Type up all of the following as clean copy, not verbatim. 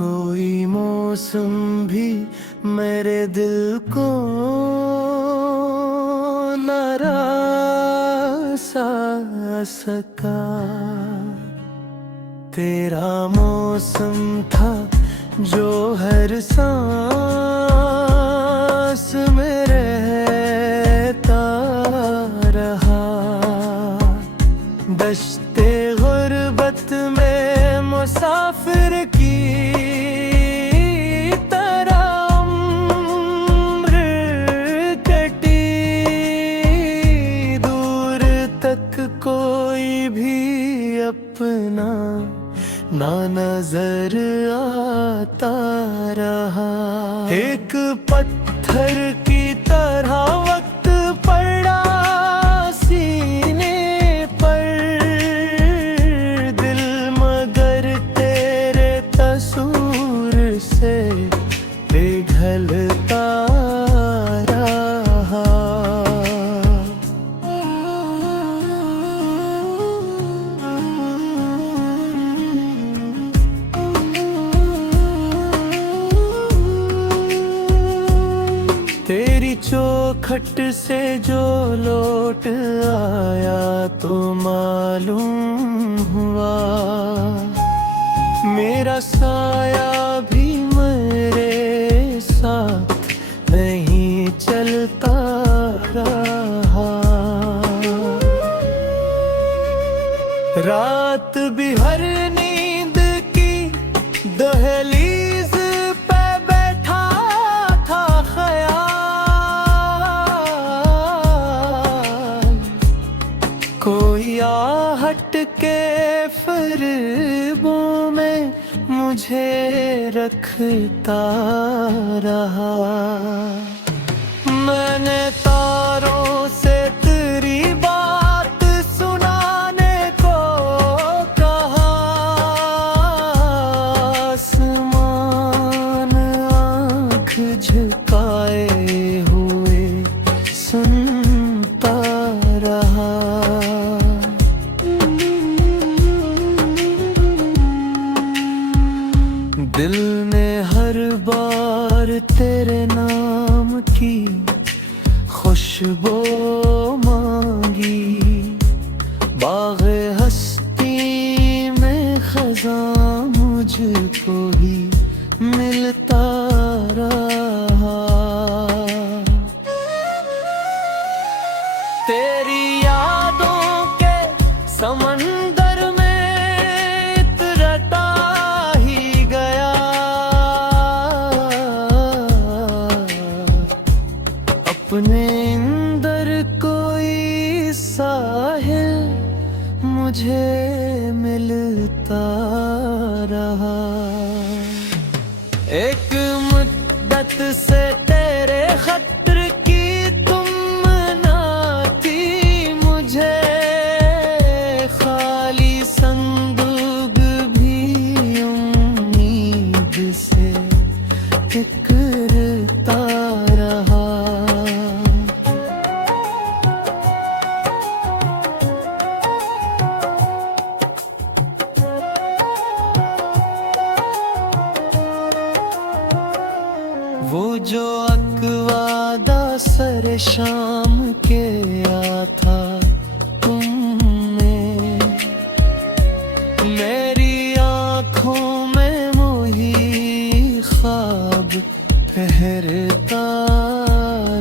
कोई मौसम भी मेरे दिल को नारासा सका। तेरा मौसम था जो हर सांस में रहता रहा। दश्ते गुर्बत में मुसाफिर की तरह उम्र कटी। दूर तक कोई भी अपना ना नजर आता रहा। एक पत्थर की तरह वक्त पड़ा सीने पर दिल, मगर तेरे तसूर से पिघलता रहा। तेरी चौखट से जो लौट आया तो मालूम हुआ मेरा साया भी मेरे साथ नहीं चलता रहा। रात भी हर नींद की दहलीज पे बैठा था ख्याल। कोई आहट के फ़रिबों में मुझे रखता रहा। मैंने तारों से तेरी बात सुनाने को कहा। आसमान आँख झुकाए हुए सुनता रहा। दिल ने हर बार तेरे नाम की खुशबू मांगी। बाग़े हस्ती में ख़ज़ां मुझको ही मिलता रहा। तेरी यादों के समंदर में इतरता ही गया। अपने अंदर कोई साहिल मुझे मिलता रहा। एक मुद्दत से तेरे खतर की तुमना थी मुझे। खाली संदूक भी उम्मीद से बिखरता रहा। वो जो अकवादा सर शाम के आ था तुमने मेरी आँखों में मोही ख्वाब ठहरता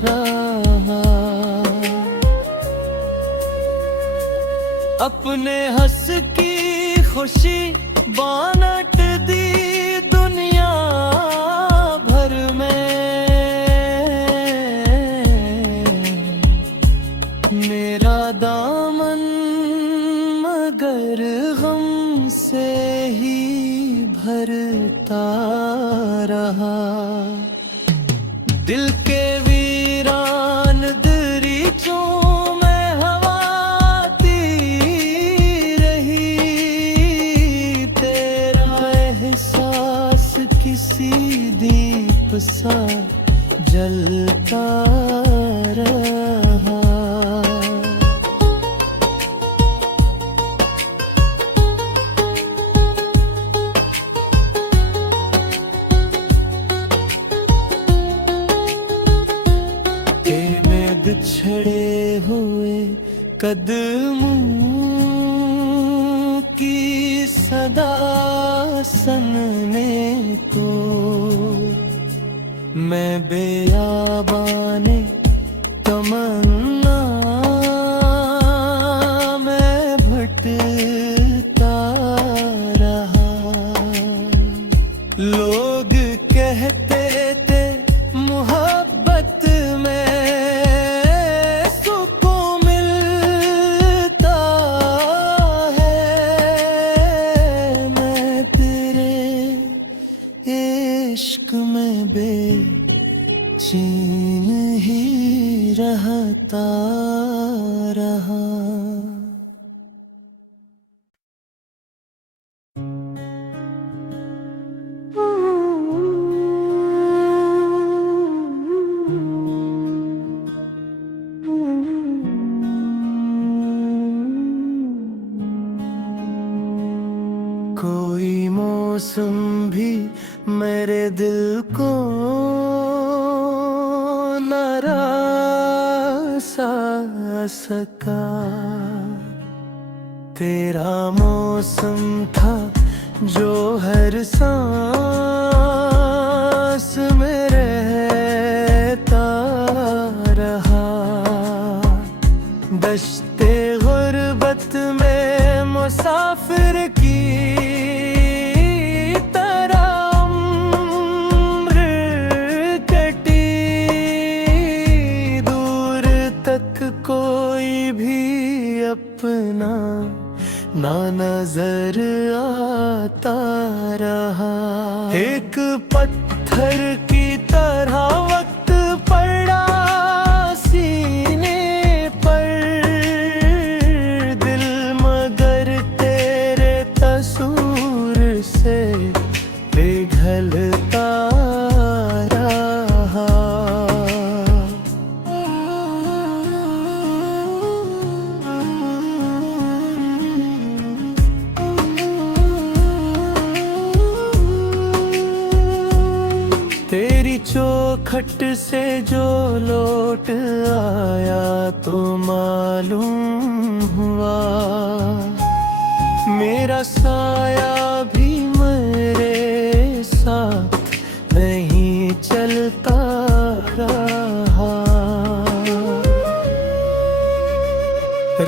रहा। अपने हंस की खुशी बांट दी दुनिया भर में। मेरा दामन मगर गम से ही भरता रहा। दिल के वीरान दरीचों में हवा आती रही। तेरा एहसास किसी दीप सा जलता रहा। कदमों की सदा सुनने को मैं बेयाबाने तमन्ना मैं भटकता रहा। लोग कहते थे मोहब्बत में सुकून मिलता है, मैं तेरे इश्क में बेचैन ही रहता रहा। कोई मौसम भी मेरे दिल को नारासा सका। तेरा मौसम था जो हर सांस में रहता रहा। दश्ते गुर्बत में मुसाफिर की तरह उम्र कटी। दूर तक कोई भी अपना ना नजर आता रहा। एक पत्थर की तरह वक्त पड़ा सीने पर दिल, मगर तेरे तस्वीर से पिघलता रहा। तेरी चौखट से जो लौट आया तो मालूम हुआ मेरा साया भी मेरे साथ नहीं चलता रहा।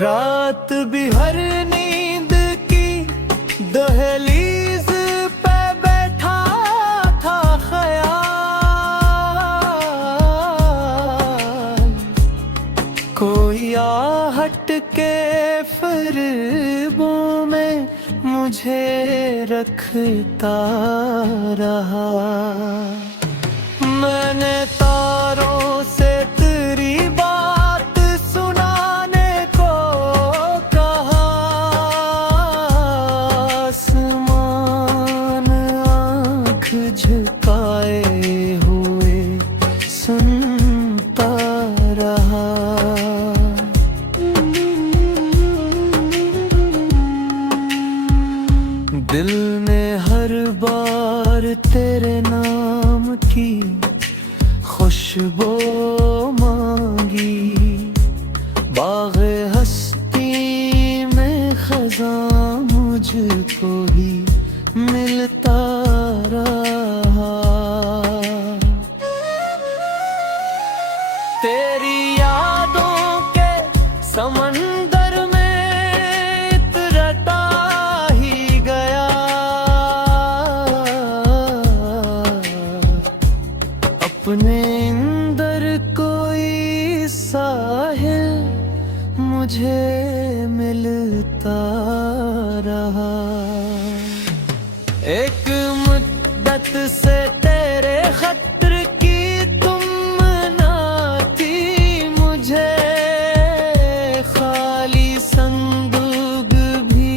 रात भी हर नींद की दहलीज पे बैठा था ख्याल। कोई आहट के फरेबों में मुझे रखता रहा। मैंने तारों से तेरी बात सुनाने को कहा। आसमान आँख झुकाए हुए सुनता रहा। दिल ने हर बार तेरे नाम की खुशबू मांगी। बाग़े हस्ती में ख़ज़ां मुझको ही मिलता रहा। तेरी यादों के समंदर में इतरता ही गया। अपने अंदर कोई साहिल मुझे मिलता रहा। एक मुद्दत से तेरे खतर की तुमना थी मुझे। खाली संदूक भी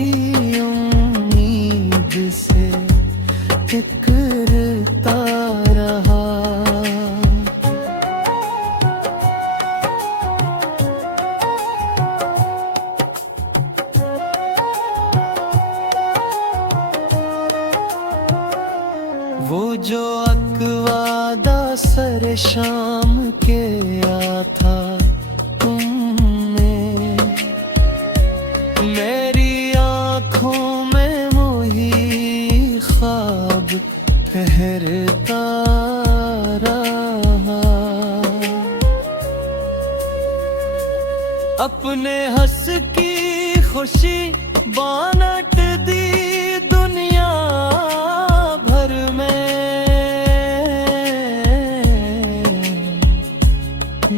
उम्मीद से ठिकरता रहा। वो जो अकवादा सर शाम के आ था तुमने तूने हंस की खुशी बांट दी दुनिया भर में।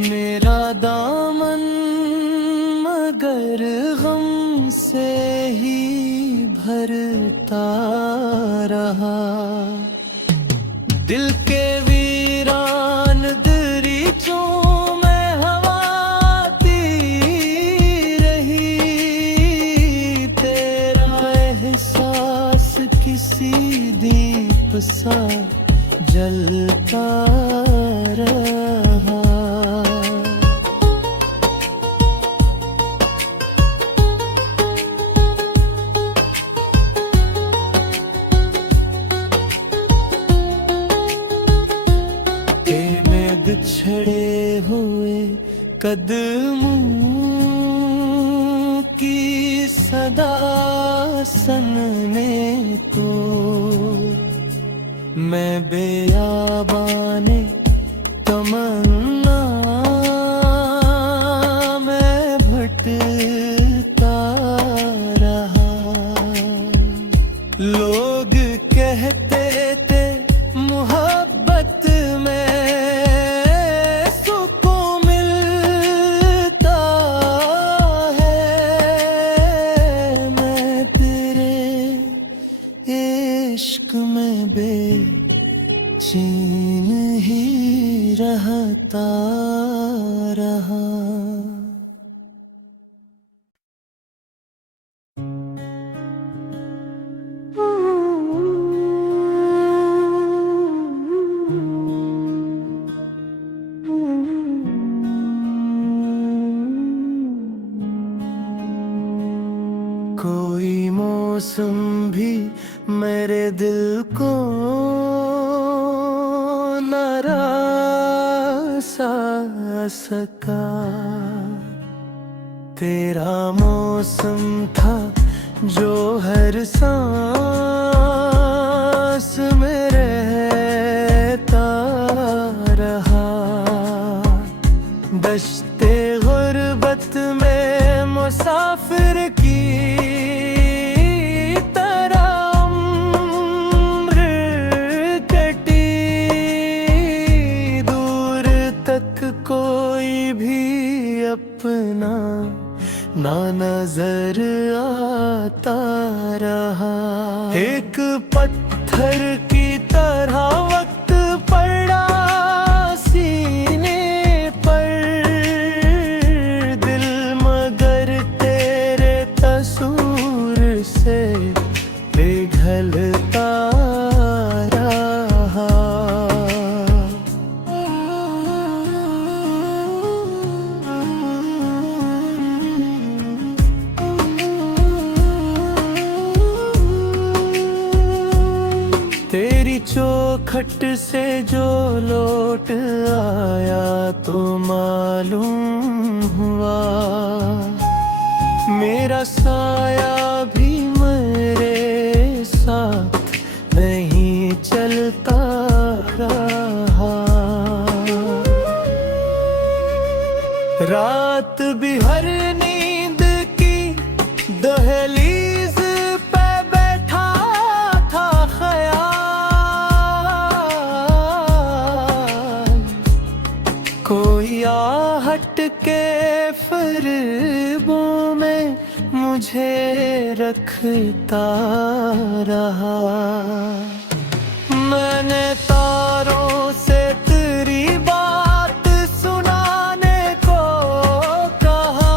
मेरा दामन मगर गम से ही भरता रहा। दिल के वीरान दरीचों में हवा आती रही। तेरा एहसास किसी दीप सा जलता रहा। बिछड़े हुए कदमों की सदा सनने को मैं बेयाबाने तमन्ना मैं भटकता रहा। लोग कहते थे मोहब्बत में इश्क में बेचैन ही रहता रहा। कोई मौसम भी मेरे दिल को नारासा सका। तेरा मौसम था जो हर सांस में रहता रहा। दश्ते गुर्बत में मुसाफिर की कोई भी अपना ना नजर आता रहा। एक पत्थर की तरह वक्त पड़ा सीने पर दिल मगर तेरे तस्वीर से पिघलता रहा। तेरी चौखट से जो लौट आया तो मालूम हुआ मेरा साया भी मेरे साथ नहीं चलता रहा। रात भी हर नींद की दहलीज पे बैठा था ख्याल। कोई आहट के फरेबों में मुझे रखता रहा। मैंने तारों से तेरी बात सुनाने को कहा।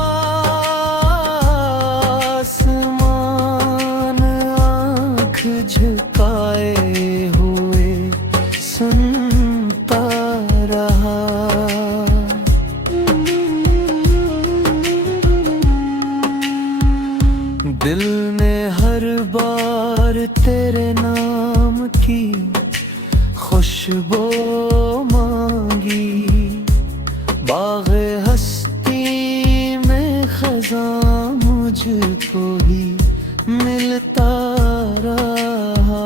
आसमान आँख झुकाए हुए सुनता रहा। दिल ने हर बार तेरे नाम की खुशबू मांगी। बाग़े हस्ती में ख़ज़ां मुझको ही मिलता रहा।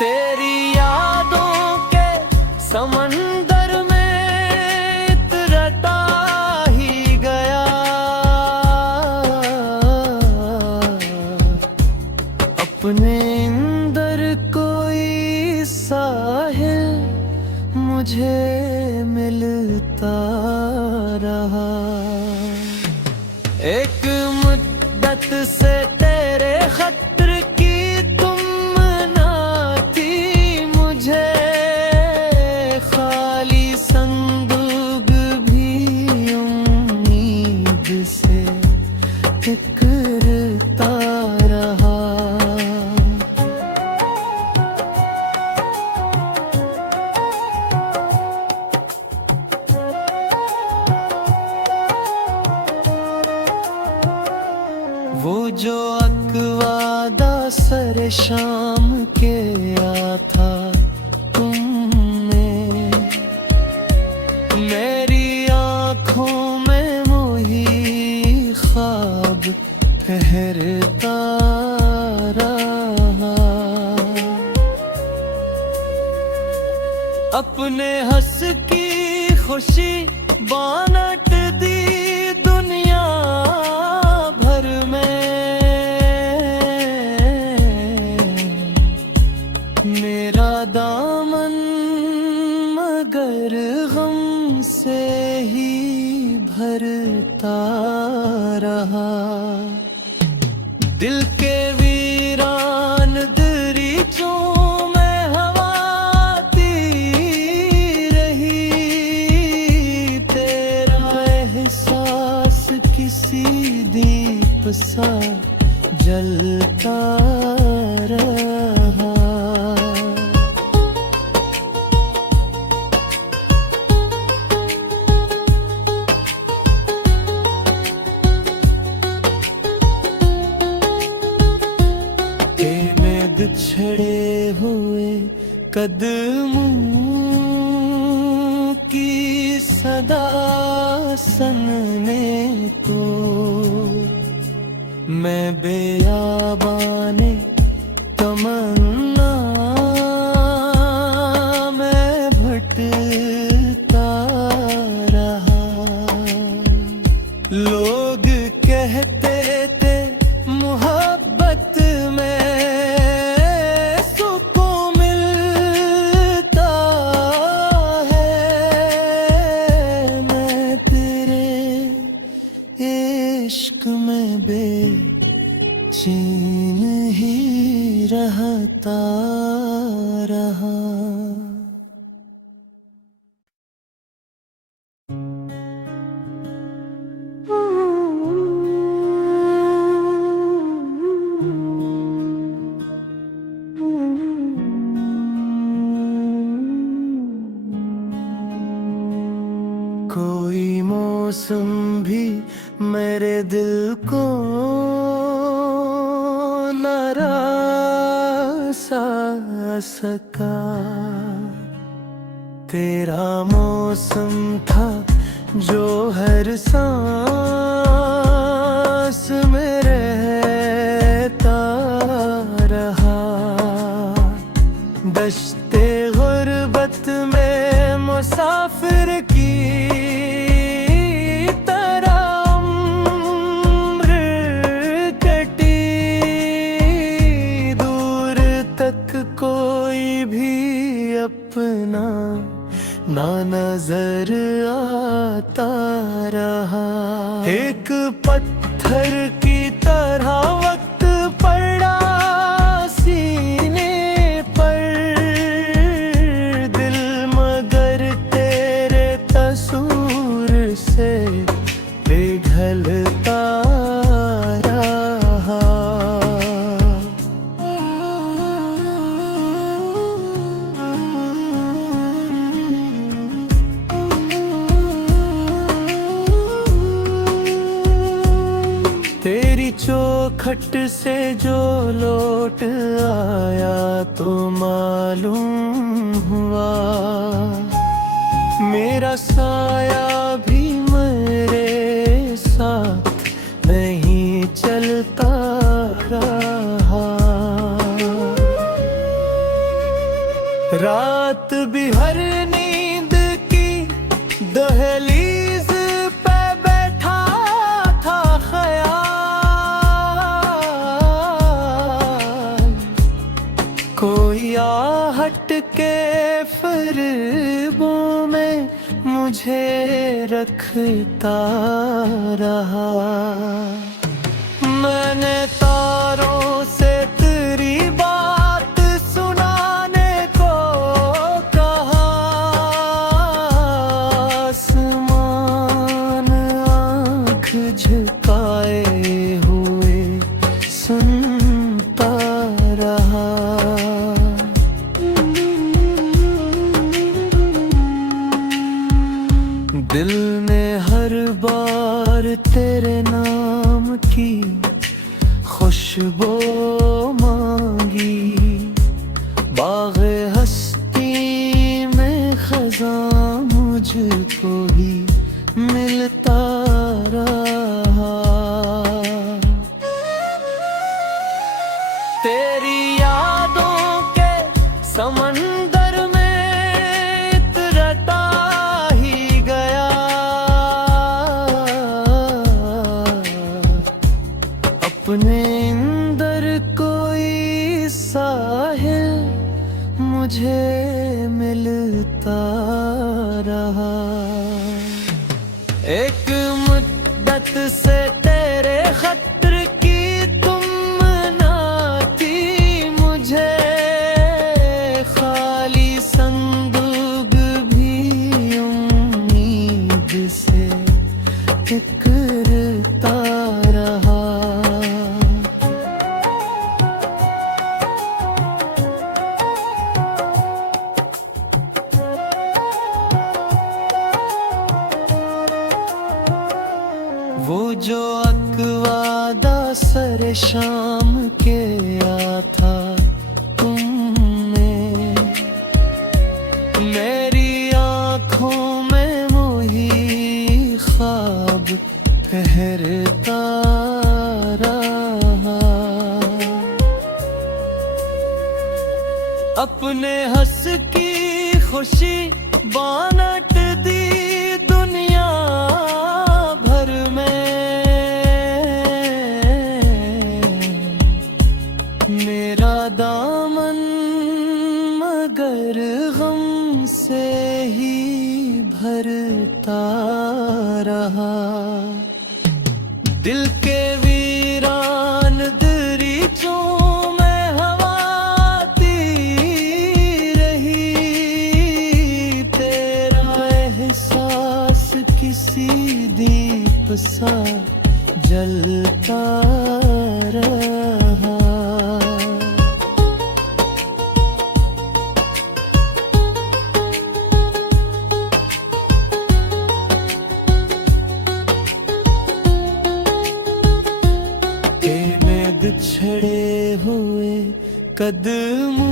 तेरी यादों के समंदर में अपने अंदर कोई साहिल मुझे मिलता रहा। एक मुद्दत से तेरे खतर की तुमना थी, मुझे खाली संदूक भी उम्मीद से टकरता रहा। वो जो अकवादा सरे शाम के आ था तुमने, मेरी आँखों में मोही ख्वाब ठहरता रहा। अपने हंस की खुशी बांट दी दुनिया भर में, मेरा दामन मगर गम से ही भरता रहा। दिल के वीरान दरीचों में हवा आती रही, तेरा एहसास किसी दीप सा जलता रहा। बिछड़े हुए कदमों की सदा सुनने को मैं बेयाबाने तमन्ना मैं भटकता रहा। लोग कहते थे मोहब्बत में इश्क में बेचैन ही रहता रहा। कोई मौसम भी मेरे दिल को नारासा सका। तेरा मौसम था जो हर सांस में रहता रहा। दश्ते गुर्बत में मुसाफिर की कोई भी अपना ना नजर आता रहा। एक पत्थर की तरह वक्त पड़ा सीने पर, दिल मगर तेरे तसूर से पिघलता रहा। तेरी चौखट से जो लौट आया तो मालूम हुआ मेरा साया भी मेरे साथ नहीं चलता रहा। रात भी हर नींद की दहलीज पे बैठा था ख्याल, भटके फ़िरबों में मुझे रखता रहा। मैंने तारों से तेरी बात सुनाने को कहा, आसमान आँख झुकाए हुए सुनता रहा। दिल ने हर बार तेरे नाम की खुशबू मांगी, बाग़े हस्ती में ख़ज़ां मुझको ही मिलता रहा। तेरी यादों के समंदर में इतरता ही गया, अपने अंदर कोई साहिल मुझे मिलता रहा। एक मुद्दत से तेरे खतर की तुमना थी, मुझे खाली संदूक भी उम्मीद से इकरता रहा। वो जो अकवादा सरे शाम के आ था तुमने, मेरी आँखों में मोही ख्वाब ठहरता रहा। अपने हंस की खुशी बांट दी दुनिया भर में, मेरा दामन मगर गम से ही भरता रहा। दिल के वीरान दरीचों में हवा आती रही, तेरा एहसास किसी दीप सा जलता रहा। बिछड़े हुए कदमों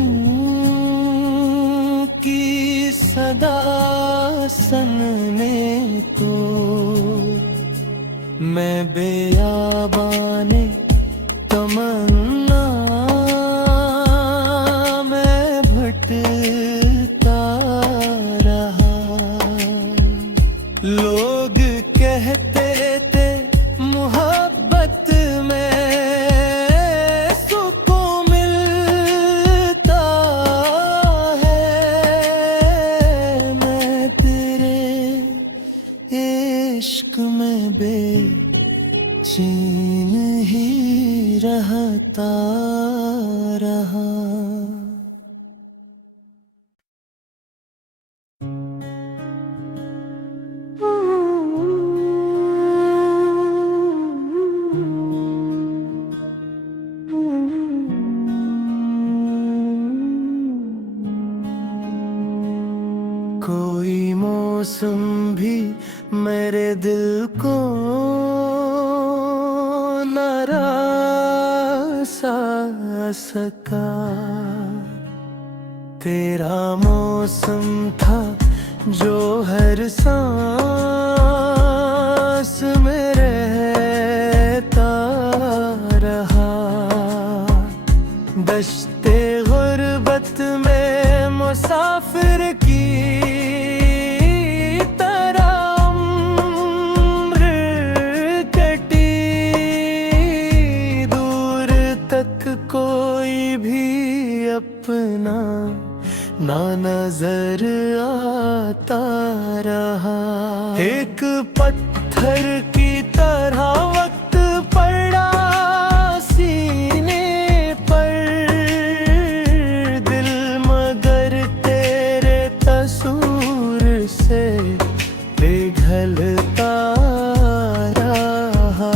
की सदा सनने को, मैं बेयाबाने तमन्ना मैं भटकता रहा। लोग कहते थे मोहब्बत में इश्क में बेचैन ही रहता रहा। कोई मौसम भी मेरे दिल को नारासा सका, तेरा मौसम था जो हर सांस में रहता रहा। दश्ते गुर्बत में मुसाफिर की कोई भी अपना ना नजर आता रहा। एक पत्थर की तरह वक्त पड़ा सीने पर, दिल मगर तेरे तस्वीर से पिघलता रहा।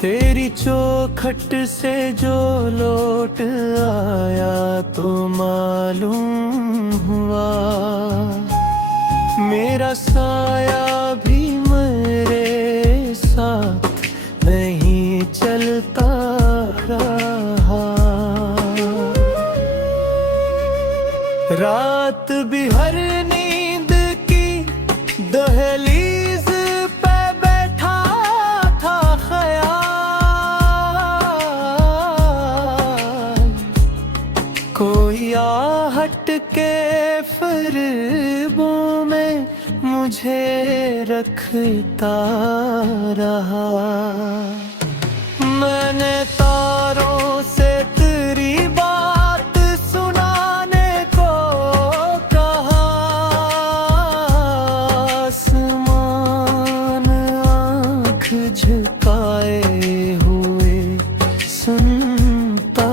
तेरी चौखट से जो लौट आया तो मालूम हुआ मेरा साया भी मेरे साथ नहीं चलता रहा। रात भी हर नींद की दहलीज पे बैठा था ख्याल, कोई आहट के फ़रिबों में मुझे रखता रहा। मैंने तारों से तेरी बात सुनाने को कहा, आसमान आँख झुकाए हुए सुनता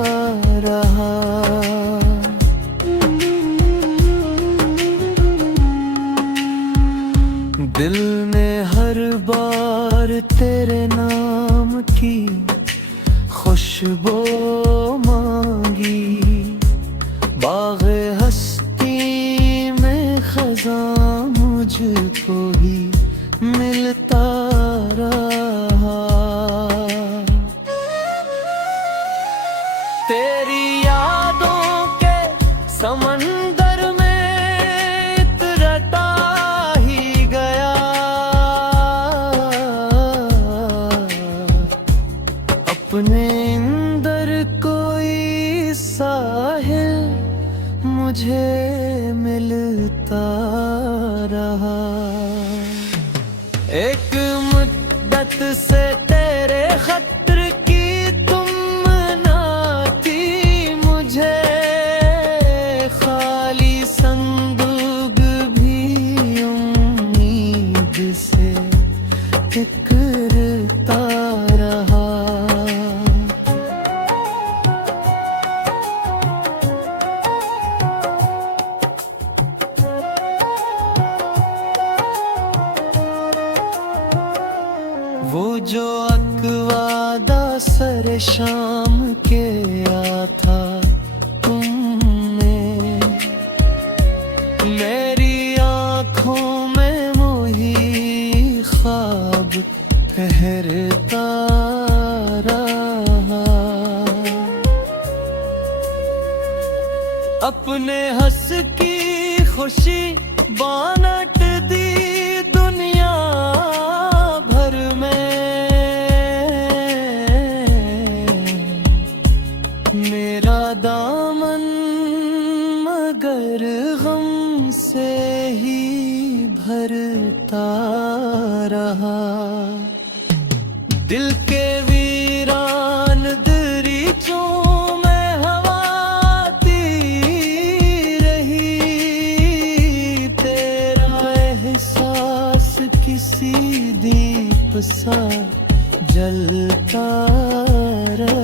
रहा। दिल ने हर बार तेरे नाम की खुशबू मांगी, बाग़े हस्ती में ख़ज़ां मुझको ही मिलता रहा। तेरी यादों के समंदर में इतरता ही गया, अपने अंदर कोई साहिल मुझे मिलता रहा। एक मुद्दत से तेरे खतर की तुमना थी मुझे, खाली संदूक भी उम्मीद से इकरता रहा। वो जो अकवादा सरे शाम के आ था तुमने, मेरी आँखों में मोही ख्वाब ठहरता रहा। अपने हंस की खुशी बांट दी दुनिया भर में, मेरा दामन मगर गम से ही भरता रहा। दिल के वीरान दरीचों में हवा आती रही, तेरा एहसास किसी दीप सा जलता रहा।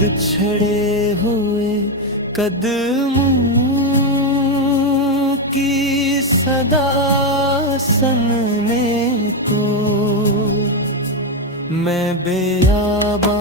बिछड़े हुए कदमों की सदा सुनने को मैं बेयाबा